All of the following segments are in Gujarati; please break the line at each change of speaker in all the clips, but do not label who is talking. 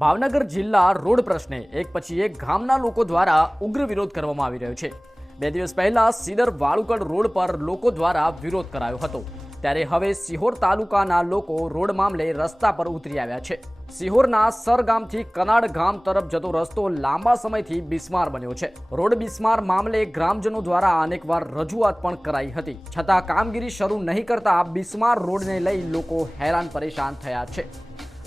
ભાવનગર જિલ્લા રોડ પ્રશ્ને એક પછી એક ગામના લોકો દ્વારા ઉગ્ર વિરોધ કરવામાં આવી રહ્યો છે. બે દિવસ પહેલા સીડર વાળુકડ રોડ પર લોકો દ્વારા વિરોધ કરાયો હતો. ત્યારે હવે સિહોર તાલુકાના લોકો રોડ મામલે રસ્તા પર ઉતરી આવ્યા છે. સિહોરના સરગામથી કનાડ ગામ તરફ જતો રસ્તો લાંબા સમયથી બિસ્માર બન્યો છે. રોડ બિસ્માર મામલે ગ્રામજનો દ્વારા અનેકવાર રજૂઆત પણ કરાઈ હતી. છતાં કામગીરી શરૂ નહીં કરતા બિસ્માર રોડને લઈ લોકો હેરાન પરેશાન થયા છે.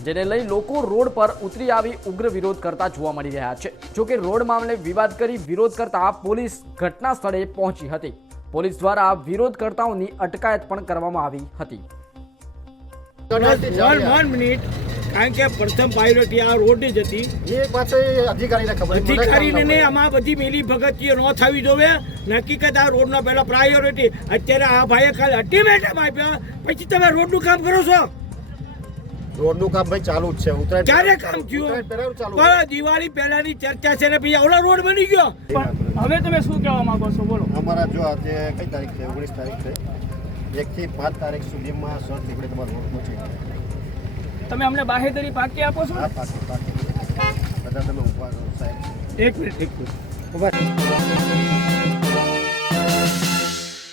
જેને લઈ લોકો રોડ પર ઉતરી આવી ઉગ્ર વિરોધ કરતા જોવા મળી રહ્યા છે. જોકે રોડ મામલે વિવાદ કરી વિરોધ કરતા પોલીસ ઘટના સ્થળે પહોંચી હતી. પોલીસ દ્વારા વિરોધકર્તાઓની અટકાયત પણ કરવામાં આવી હતી.
મિનિટ કારણ કે પ્રથમ પ્રાયોરિટી આ રોડની જ હતી.
એ પાછળ અધિકારીને ખબર
અધિકારીને ને આમાં બધી મેલી ભગતીઓ ન થવી જોવે. હકીકત આ રોડનો પહેલા પ્રાયોરિટી અત્યારે આ ભાઈએ ખાલી અલ્ટિમેટમ આપ્યા. પછી તમે રોડનું કામ કરો છો.
રોડનું કામ ભાઈ ચાલુ જ છે. ઉત્તરાયણ
ક્યારે કામ થયું?
ચાલુ.
પણ દિવાળી પહેલાની ચર્ચા છે ને પછી ઓલો રોડ બની ગયો.
હવે તમે શું કહેવા માંગો છો? બોલો.
અમારા જો આજે કઈ તારીખ છે? ઓગણીસ તારીખ છે. એક થી પાંચ તારીખ સુધીમાં સર નીકળે તમારો રોડ પહોંચી
તમે અમને બાહેધરી પાકી આપો છો?
પાકી પાકી. બધા તમે ઊભા રહો સાહેબ.
એક મિનિટ એક મિનિટ. ઊભા.